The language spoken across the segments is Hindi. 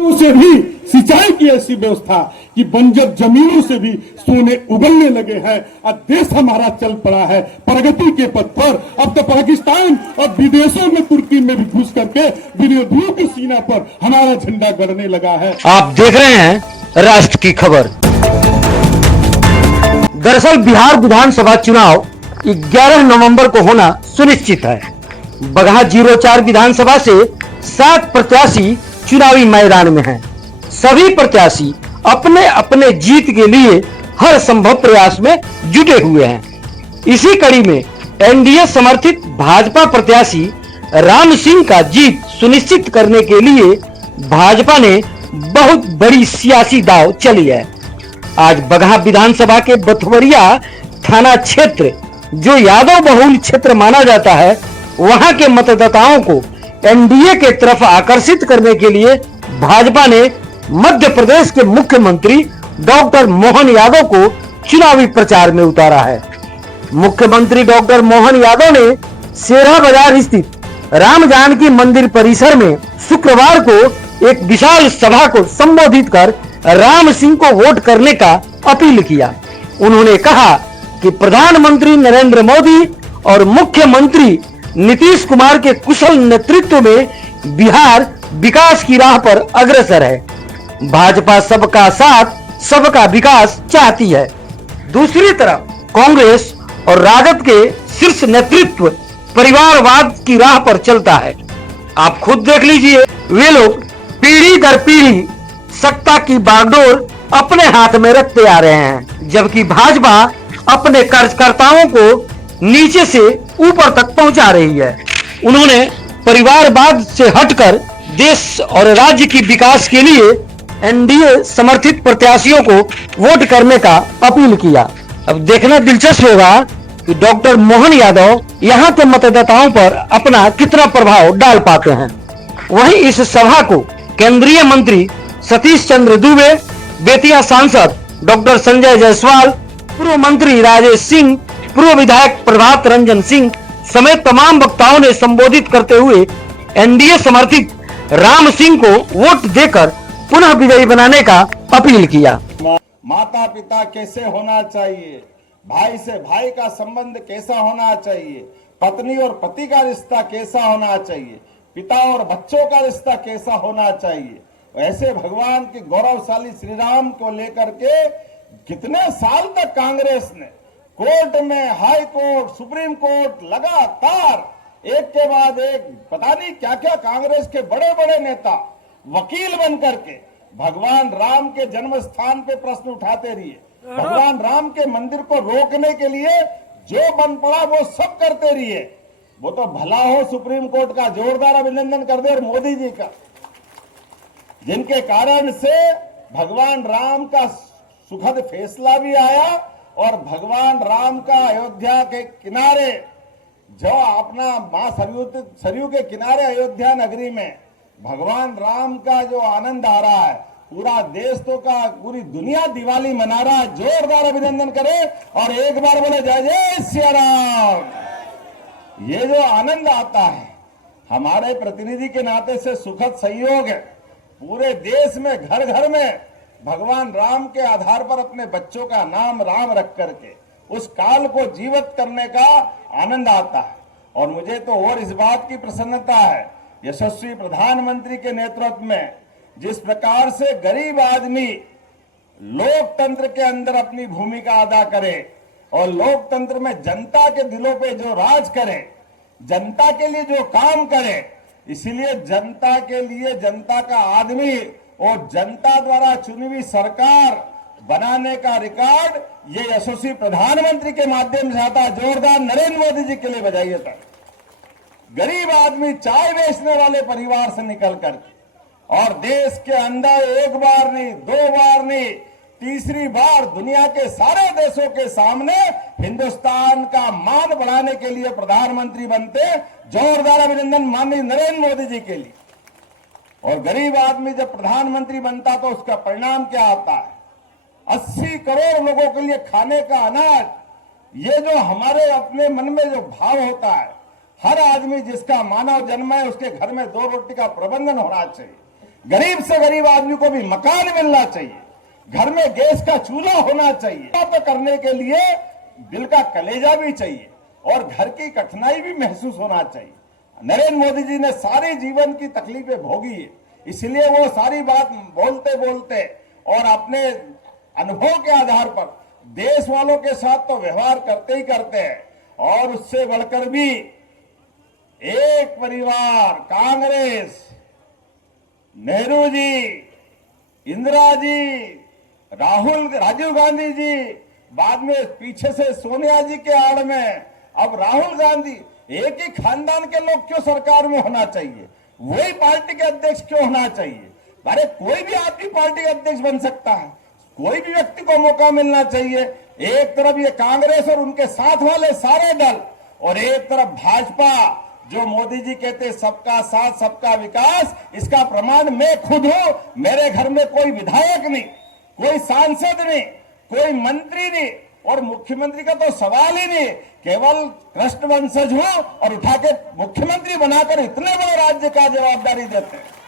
से भी सिंचाई की ऐसी व्यवस्था कि बंजर जमीनों से भी सोने उगलने लगे हैं। अब देश हमारा चल पड़ा है प्रगति के पथ पर। अब तो पाकिस्तान और विदेशों में तुर्की में भी घुस करके विरोधियों के सीना पर हमारा झंडा गड़ने लगा है। आप देख रहे हैं राष्ट्र की खबर। दरअसल बिहार विधानसभा चुनाव 11 नवंबर को होना सुनिश्चित है। बगहा 04 विधानसभा से 7 प्रत्याशी चुनावी मैदान में हैं। सभी प्रत्याशी अपने अपने जीत के लिए हर संभव प्रयास में जुटे हुए हैं। इसी कड़ी में एनडीए समर्थित भाजपा प्रत्याशी राम सिंह का जीत सुनिश्चित करने के लिए भाजपा ने बहुत बड़ी सियासी दांव चली है। आज बगहा विधानसभा के बथवरिया थाना क्षेत्र, जो यादव बहुल क्षेत्र माना जाता है, वहां के मतदाताओं को एनडीए के तरफ आकर्षित करने के लिए भाजपा ने मध्य प्रदेश के मुख्यमंत्री डॉक्टर मोहन यादव को चुनावी प्रचार में उतारा है। मुख्यमंत्री डॉक्टर मोहन यादव ने शेरा बाजार स्थित राम जानकी मंदिर परिसर में शुक्रवार को एक विशाल सभा को संबोधित कर राम सिंह को वोट करने का अपील किया। उन्होंने कहा कि प्रधानमंत्री नरेंद्र मोदी और मुख्यमंत्री नीतीश कुमार के कुशल नेतृत्व में बिहार विकास की राह पर अग्रसर है। भाजपा सबका साथ सबका विकास चाहती है। दूसरी तरफ कांग्रेस और राजद के शीर्ष नेतृत्व परिवारवाद की राह पर चलता है। आप खुद देख लीजिए, वे लोग पीढ़ी दर पीढ़ी सत्ता की बागडोर अपने हाथ में रखते आ रहे हैं, जबकि भाजपा अपने कार्यकर्ताओं को नीचे से ऊपर तक पहुंचा रही है। उन्होंने परिवारवाद से हटकर देश और राज्य की विकास के लिए एनडीए समर्थित प्रत्याशियों को वोट करने का अपील किया। अब देखना दिलचस्प होगा कि डॉक्टर मोहन यादव यहां के मतदाताओं पर अपना कितना प्रभाव डाल पाते हैं। वहीं इस सभा को केंद्रीय मंत्री सतीश चंद्र दुबे, बेतिया सांसद डॉक्टर संजय जायसवाल, पूर्व मंत्री राजेश सिंह, पूर्व विधायक प्रभात रंजन सिंह समेत तमाम वक्ताओं ने संबोधित करते हुए एनडीए समर्थित राम सिंह को वोट देकर पुनः विजयी बनाने का अपील किया। माता पिता कैसे होना चाहिए, भाई से भाई का संबंध कैसा होना चाहिए, पत्नी और पति का रिश्ता कैसा होना चाहिए, पिता और बच्चों का रिश्ता कैसा होना चाहिए, ऐसे भगवान के गौरवशाली श्री राम को लेकर के कितने साल तक कांग्रेस ने कोर्ट में, हाई कोर्ट, सुप्रीम कोर्ट लगातार एक के बाद एक पता नहीं क्या क्या कांग्रेस के बड़े बड़े नेता वकील बन करके भगवान राम के जन्म स्थान पे प्रश्न उठाते रहिए। भगवान राम के मंदिर को रोकने के लिए जो बन पड़ा वो सब करते रहिए। वो तो भला हो सुप्रीम कोर्ट का जोरदार अभिनंदन कर दे, और मोदी जी का, जिनके कारण से भगवान राम का सुखद फैसला भी आया और भगवान राम का अयोध्या के किनारे, जो अपना मां सरयू के किनारे अयोध्या नगरी में भगवान राम का जो आनंद आ रहा है, पूरा देश तो का पूरी दुनिया दिवाली मना रहा है। जोरदार अभिनंदन करें और एक बार बोले जय जय श्री राम। ये जो आनंद आता है हमारे प्रतिनिधि के नाते से सुखद संयोग है। पूरे देश में घर घर में भगवान राम के आधार पर अपने बच्चों का नाम राम रख करके उस काल को जीवित करने का आनंद आता है। और मुझे तो और इस बात की प्रसन्नता है, यशस्वी प्रधानमंत्री के नेतृत्व में जिस प्रकार से गरीब आदमी लोकतंत्र के अंदर अपनी भूमिका अदा करे और लोकतंत्र में जनता के दिलों पे जो राज करे, जनता के लिए जो काम करे, इसीलिए जनता के लिए जनता का आदमी और जनता द्वारा चुनी हुई सरकार बनाने का रिकॉर्ड ये यशस्वी प्रधानमंत्री के माध्यम से आता। जोरदार नरेंद्र मोदी जी के लिए बधाई था। गरीब आदमी चाय बेचने वाले परिवार से निकल कर और देश के अंदर एक बार नहीं, दो बार नहीं, तीसरी बार दुनिया के सारे देशों के सामने हिंदुस्तान का मान बढ़ाने के लिए प्रधानमंत्री बनते। जोरदार अभिनंदन माननीय नरेंद्र मोदी जी के लिए। और गरीब आदमी जब प्रधानमंत्री बनता तो उसका परिणाम क्या आता है? 80 करोड़ लोगों के लिए खाने का अनाज। ये जो हमारे अपने मन में जो भाव होता है, हर आदमी जिसका मानव जन्म है उसके घर में 2 रोटी का प्रबंधन होना चाहिए। गरीब से गरीब आदमी को भी मकान मिलना चाहिए, घर में गैस का चूल्हा होना चाहिए। तो करने के लिए दिल का कलेजा भी चाहिए और घर की कठिनाई भी महसूस होना चाहिए। नरेंद्र मोदी जी ने सारे जीवन की तकलीफें भोगी है, इसलिए वो सारी बात बोलते बोलते और अपने अनुभव के आधार पर देश वालों के साथ तो व्यवहार करते ही करते हैं। और उससे बढ़कर भी एक परिवार, कांग्रेस, नेहरू जी, इंदिरा जी, राजीव गांधी जी, बाद में पीछे से सोनिया जी के आड़ में अब राहुल गांधी, एक ही खानदान के लोग क्यों सरकार में होना चाहिए? वही पार्टी के अध्यक्ष क्यों होना चाहिए? अरे कोई भी आदमी पार्टी का अध्यक्ष बन सकता है, कोई भी व्यक्ति को मौका मिलना चाहिए। एक तरफ ये कांग्रेस और उनके साथ वाले सारे दल, और एक तरफ भाजपा, जो मोदी जी कहते सबका साथ सबका विकास, इसका प्रमाण मैं खुद हूं। मेरे घर में कोई विधायक नहीं, कोई सांसद नहीं, कोई मंत्री नहीं, और मुख्यमंत्री का तो सवाल ही नहीं, केवल कृष्ण वंशज हूं और उठा के मुख्यमंत्री बनाकर इतने बड़े राज्य का जवाबदारी देते हैं।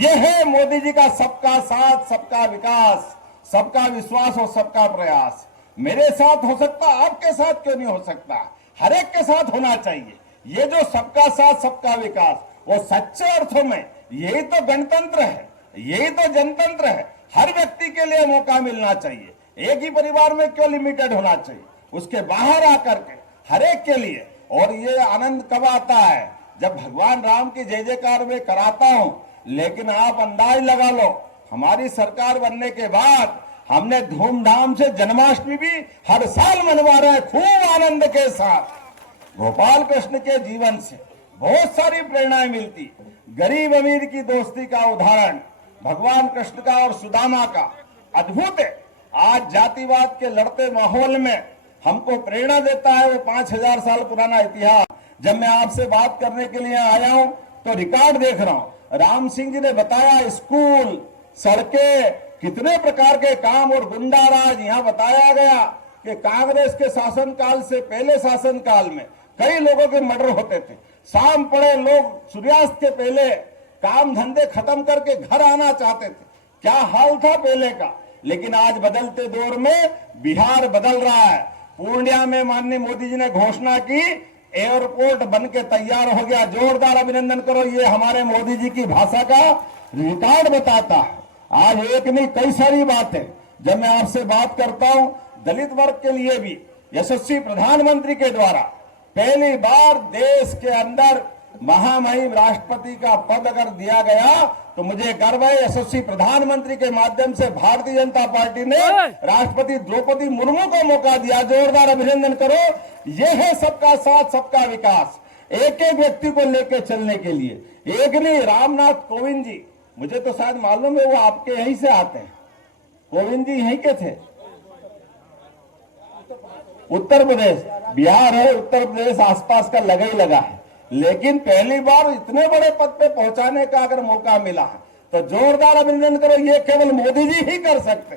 यह है मोदी जी का सबका साथ सबका विकास, सबका विश्वास और सबका प्रयास। मेरे साथ हो सकता, आपके साथ क्यों नहीं हो सकता? हर एक के साथ होना चाहिए। ये जो सबका साथ सबका विकास, वो सच्चे अर्थों में यही तो गणतंत्र है, यही तो जनतंत्र है। हर व्यक्ति के लिए मौका मिलना चाहिए, एक ही परिवार में क्यों लिमिटेड होना चाहिए? उसके बाहर आकर के हर एक के लिए। और ये आनंद कब आता है? जब भगवान राम की जय जयकार में कराता हूं। लेकिन आप अंदाज लगा लो, हमारी सरकार बनने के बाद हमने धूमधाम से जन्माष्टमी भी हर साल मनवा रहे हैं, खूब आनंद के साथ। गोपाल कृष्ण के जीवन से बहुत सारी प्रेरणाएं मिलती। गरीब अमीर की दोस्ती का उदाहरण भगवान कृष्ण का और सुदामा का अद्भुत है। आज जातिवाद के लड़ते माहौल में हमको प्रेरणा देता है वो 5000 साल पुराना इतिहास। जब मैं आपसे बात करने के लिए आया हूं तो रिकॉर्ड देख रहा हूं। राम सिंह जी ने बताया स्कूल, सड़कें, कितने प्रकार के काम और गुंडा राज यहाँ बताया गया कि कांग्रेस के शासनकाल से पहले शासनकाल में कई लोगों के मर्डर होते थे। शाम पड़े लोग सूर्यास्त के पहले काम धंधे खत्म करके घर आना चाहते थे। क्या हाल था पहले का। लेकिन आज बदलते दौर में बिहार बदल रहा है। पूर्णिया में माननीय मोदी जी ने घोषणा की, एयरपोर्ट बन के तैयार हो गया। जोरदार अभिनंदन करो। ये हमारे मोदी जी की भाषा का रिकॉर्ड बताता है। आज एक नहीं कई सारी बातें जब मैं आपसे बात करता हूं, दलित वर्ग के लिए भी यशस्वी प्रधानमंत्री के द्वारा पहली बार देश के अंदर महामहिम राष्ट्रपति का पद अगर दिया गया तो मुझे गर्व है। यशस्वी प्रधानमंत्री के माध्यम से भारतीय जनता पार्टी ने राष्ट्रपति द्रौपदी मुर्मू को मौका दिया। जोरदार अभिनंदन करो। यह है सबका साथ सबका विकास, एक एक व्यक्ति को लेकर चलने के लिए। एक नहीं, रामनाथ कोविंद जी, मुझे तो शायद मालूम है वो आपके यहीं से आते हैं। कोविंद जी यहीं के थे, उत्तर प्रदेश, बिहार है, उत्तर प्रदेश आसपास का लगा ही लगा है। लेकिन पहली बार इतने बड़े पद पे पहुंचाने का अगर मौका मिला है तो जोरदार अभिनंदन करो। ये केवल मोदी जी ही कर सकते।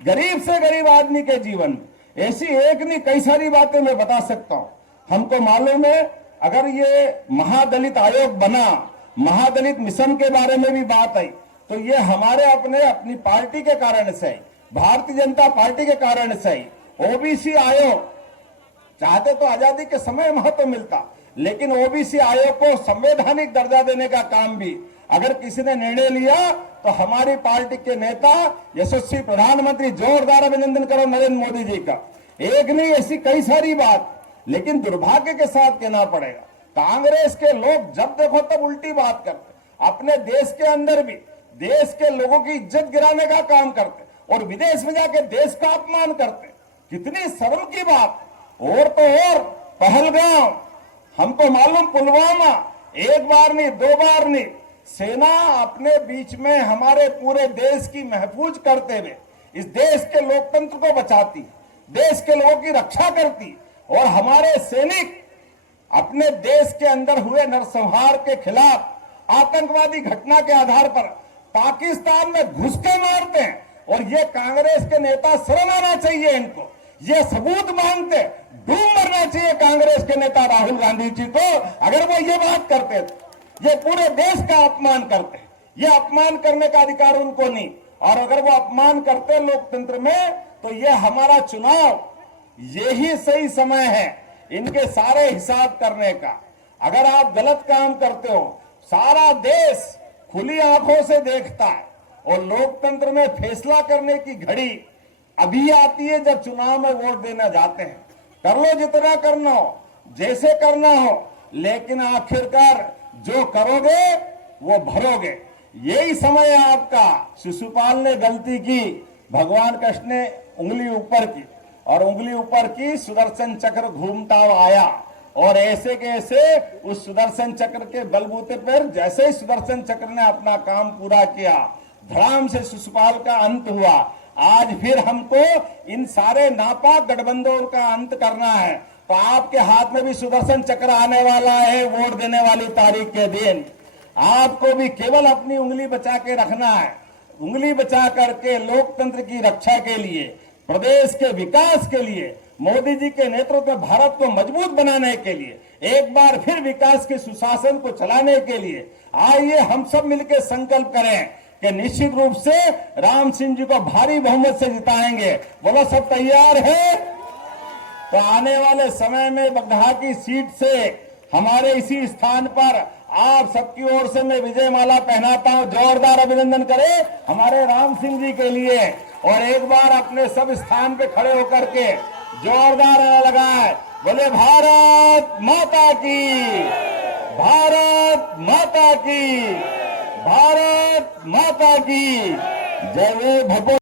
गरीब से गरीब आदमी के जीवन में ऐसी एक नहीं कई सारी बातें मैं बता सकता हूं। हमको मालूम है अगर ये महादलित आयोग बना, महादलित मिशन के बारे में भी बात आई, तो ये हमारे अपनी पार्टी के कारण से आई, भारतीय जनता पार्टी के कारण से आई। ओबीसी आयोग चाहते तो आजादी के समय महत्व मिलता, लेकिन ओबीसी आयोग को संवैधानिक दर्जा देने का काम भी अगर किसी ने निर्णय लिया तो हमारी पार्टी के नेता यशस्वी प्रधानमंत्री, जोरदार अभिनंदन करो नरेंद्र मोदी जी का। एक नहीं ऐसी कई सारी बात। लेकिन दुर्भाग्य के साथ कहना पड़ेगा, कांग्रेस के लोग जब देखो तब उल्टी बात करते। अपने देश के अंदर भी देश के लोगों की इज्जत गिराने का काम करते और विदेश में जाके देश का अपमान करते। कितनी शर्म की बात। और तो और पहलगाम, हमको मालूम पुलवामा, एक बार नहीं दो बार नहीं, सेना अपने बीच में हमारे पूरे देश की महफूज करते हुए इस देश के लोकतंत्र को बचाती, देश के लोगों की रक्षा करती। और हमारे सैनिक अपने देश के अंदर हुए नरसंहार के खिलाफ आतंकवादी घटना के आधार पर पाकिस्तान में घुस के मारते हैं। और ये कांग्रेस के नेता शर्म आना चाहिए इनको, ये सबूत मांगते, डूब मरना चाहिए कांग्रेस के नेता राहुल गांधी जी को। अगर वो ये बात करते तो ये पूरे देश का अपमान करते। ये अपमान करने का अधिकार उनको नहीं। और अगर वो अपमान करते लोकतंत्र में तो ये हमारा चुनाव यही सही समय है इनके सारे हिसाब करने का। अगर आप गलत काम करते हो सारा देश खुली आंखों से देखता है और लोकतंत्र में फैसला करने की घड़ी अभी आती है जब चुनाव में वोट देने जाते हैं। कर लो जितना करना हो, जैसे करना हो, लेकिन आखिरकार जो करोगे वो भरोगे। यही समय है आपका। शिशुपाल ने गलती की, भगवान कृष्ण ने उंगली ऊपर की और उंगली ऊपर की, सुदर्शन चक्र घूमता हुआ आया और ऐसे के ऐसे उस सुदर्शन चक्र के बलबूते पर जैसे ही सुदर्शन चक्र ने अपना काम पूरा किया, धड़ाम से शिशुपाल का अंत हुआ। आज फिर हमको इन सारे नापाक गठबंधनों का अंत करना है, तो आपके हाथ में भी सुदर्शन चक्र आने वाला है वोट देने वाली तारीख के दिन। आपको भी केवल अपनी उंगली बचा के रखना है। उंगली बचा करके लोकतंत्र की रक्षा के लिए, प्रदेश के विकास के लिए, मोदी जी के नेतृत्व में भारत को मजबूत बनाने के लिए, एक बार फिर विकास के सुशासन को चलाने के लिए आइए हम सब मिलकर संकल्प करें कि निश्चित रूप से राम सिंह जी को भारी बहुमत से जिताएंगे। बोलो सब तैयार है? तो आने वाले समय में बगहा की सीट से हमारे इसी स्थान पर आप सबकी ओर से मैं विजय माला पहनाता हूं। जोरदार अभिनंदन करें हमारे राम सिंह जी के लिए और एक बार अपने सब स्थान पे खड़े होकर के जोरदार लगाए, बोले भारत माता की, भारत माता की, भारत माता की जय। भगवान